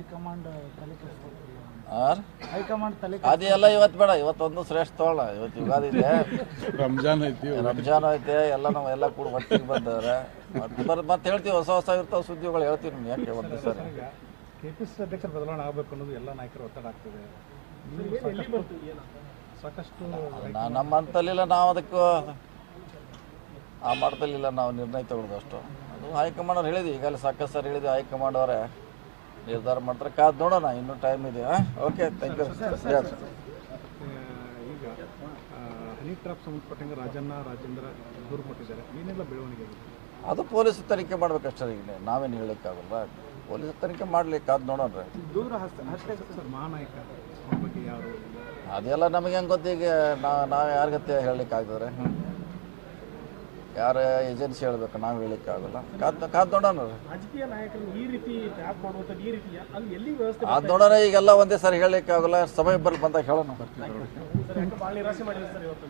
High command ತಲೆ R? High command ತಲೆ ಅದೆಲ್ಲ ಇವತ್ತು ಬೇಡ ಇವತ್ತೊಂದು ಶ್ರೇಷ್ಠ ತಗೊಳ್ಳ ಇವತ್ತು ಯುಗಾದಿ ಇದೆ ರಂಜಾನ್ ಐತಿ ರಂಜಾನ್ ಐತೆ ಎಲ್ಲ ನಾವು ಎಲ್ಲ ಕೂಡ ಒಟ್ಟಿಗೆ ಬಂದವ್ರೆ. ಮತ್ತೆ ಮತ್ತೆ ಹೇಳ್ತೀವಿ ಹೊಸ ಹೊಸ ಇರ್ತಾವ ಸುದ್ದಿಗಳು ಹೇಳ್ತೀವಿ ನಿಮ್ಗೆ ಯಾಕೆ ಒಂದು ಸರಿ ಕೆ ಪಿ ಸಿ ಅಧ್ಯಕ್ಷರ ಬದಲಾವಣೆ ಆಗಬೇಕು ಅನ್ನೋದು ಎಲ್ಲ ನಾಯಕರು ಒತ್ತಡ ಆಗ್ತದೆ. ಸಾಕಷ್ಟು ನಮ್ಮ ಹಂತಲಿಲ್ಲ ನಾವು ಅದಕ್ಕೂ ಆ ಮಟ್ಟದಲ್ಲಿಲ್ಲ ನಾವು ನಿರ್ಣಯ ತಗೊಳ್ಳೋದು ಅಷ್ಟು. ಅದು ಹೈಕಮಾಂಡ್ ಅವ್ರು ಹೇಳಿದ್ವಿ ಈಗಲೇ ಸಾಕಷ್ಟು ಸರ್ ಹೇಳಿದ್ವಿ ಹೈಕಮಾಂಡ್ ಅವರೇ. ನಿರ್ಧಾರ ಮಾಡ್ತಾರೆ. ಕಾದ್ ನೋಡೋಣ ಇನ್ನೂ ಟೈಮ್ ಇದೆ okay thank you honey trap ಸಂಬಂಧಪಟ್ಟಂಗೆ ರಾಜಣ್ಣ ರಾಜೇಂದ್ರ ದೂರು ಕೊಟ್ಟಿದ್ದಾರೆ. ಏನೆಲ್ಲ ಬೆಳವಣಿಗೆ ಅದು ಪೊಲೀಸ್ ತನಿಖೆ ಮಾಡ್ಬೇಕಷ್ಟೇ ಈಗ ನಾವೇನು ಹೇಳಲಿಕ್ಕಾಗಲ್ಲ ಪೊಲೀಸ್ ತನಿಖೆ ಮಾಡ್ಲಿಕ್ಕೆ ಕಾದು ನೋಡೋಣ ದೂರ ಮಹಾನಾಯಕ ಬಗ್ಗೆ ಯಾರು? ಅದೆಲ್ಲ ನಮಗೆ ಹೆಂಗೆ ಗೊತ್ತೀಗ ನಾ ನಾವು ಯಾರಿಗತ್ತೆ ಹೇಳಲಿಕ್ಕಾಗ್ತದೆ? ಯಾರ ಏಜೆನ್ಸಿ ಹೇಳ್ಬೇಕು ನಾವು ಹೇಳಲಿಕ್ಕಾಗಲ್ಲ ಕಾದ್ ಕಾದ್ ನೋಡೋಣ ರೀ ರಾಜಕೀಯ ನಾಯಕರು ಈ ರೀತಿ ಟ್ಯಾಪ್ ಮಾಡುವಂಥದ್ದು ಈ ರೀತಿ ಅಲ್ಲಿ ಎಲ್ಲಿ ವ್ಯವಸ್ಥೆ ಅದು ನೋಡೋಣ ಈಗೆಲ್ಲ ಒಂದೇ ಸರಿ ಹೇಳಲಿಕ್ಕಾಗಲ್ಲ ಸಮಯ ಬರ್ಲಿ ಬಂದಾಗ ಹೇಳೋಣ. ಭಾಳ ನಿರಾಸೆ ಮಾಡಿದೆ ಸರ್ ಇವತ್ತು.